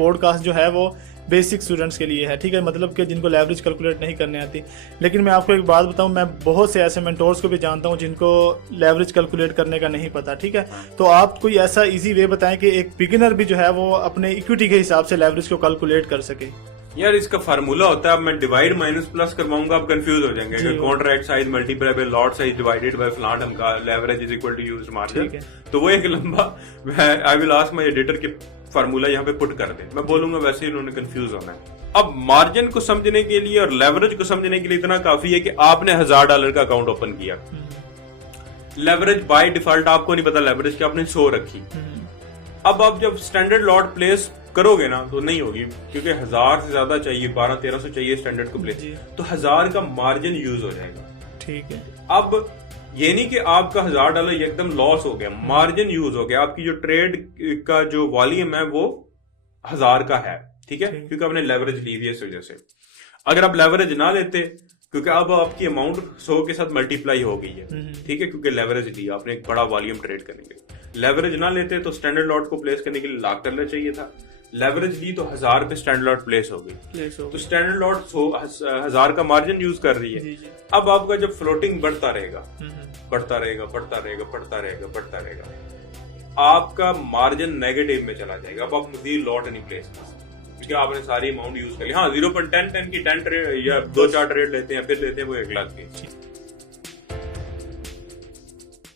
Podcast जो है वो बेसिक स्टूडेंट्स के लिए है, ठीक है, मतलब कि जिनको लेवरेज कैलकुलेट नहीं करने आती। लेकिन मैं आपको एक बात बताऊं, मैं बहुत से ऐसे मेंटोर्स को भी जानता हूं जिनको लेवरेज कैलकुलेट करने का नहीं पता, ठीक है। तो आप कोई ऐसा इजी वे बताएं कि एक बिगिनर भी जो है वो अपने इक्विटी के हिसाब से लेवरेज को कैलकुलेट कर सके। यार इसका फार्मूला होता है, अब मैं डिवाइड माइनस प्लस करवाऊंगा, आप कंफ्यूज हो जाएंगे कि contract size multiply by lot size divided by फ्लाट हमका leverage is equal to used margin. तो वो एक लंबा, I will ask my editor के फार्मूला यहाँ पे पुट कर दे, मैं बोलूंगा, वैसे ही उन्होंने कंफ्यूज होना है। अब मार्जिन को समझने के लिए और लेवरेज को समझने के लिए इतना काफी है कि आपने $1000 का अकाउंट ओपन किया, लेवरेज बाय डिफॉल्ट आपको नहीं पता लेवरेज की, आपने 100 रखी। अब आप जब स्टैंडर्ड लॉट प्लेस करोगे ना तो नहीं होगी, क्योंकि 1000 से ज्यादा चाहिए, 1200-1300 चाहिए स्टैंडर्ड को प्लेस, तो 1000 का मार्जिन यूज हो जाएगा, ठीक है। अब ये नहीं कि आपका $1000 एकदम लॉस हो गया, मार्जिन यूज हो गया, आपकी जो ट्रेड का जो वॉल्यूम है वो 1000 का है, ठीक है, क्योंकि आपने लेवरेज ली हुई है इस वजह से। अगर आप लेवरेज ना लेते, क्योंकि अब आपकी अमाउंट 100 के साथ मल्टीप्लाई हो गई है, ठीक है, क्योंकि लेवरेज ली, आपने एक बड़ा वॉल्यूम ट्रेड करेंगे। लेवरेज ना लेते तो स्टैंडर्ड लॉट को प्लेस करने के लिए लाख करना चाहिए था, लेवरेज ली तो 1000 पे स्टैंडर्ड लॉट प्लेस हो गई, तो स्टैंडर्ड लॉट 1000 का मार्जिन यूज कर रही है। अब आपका जब फ्लोटिंग बढ़ता रहेगा, बढ़ता रहेगा, बढ़ता रहेगा, बढ़ता रहेगा, बढ़ता रहेगा, आपका मार्जिन नेगेटिव में चला जाएगा। अब आप मजीद लॉट नहीं प्लेस कर सकते, क्योंकि आपने सारी अमाउंट यूज कर ली। हाँ, 0.10 की 10 ट्रेड या 2-4 ट्रेड लेते हैं, फिर लेते हैं वो 1 लाख की।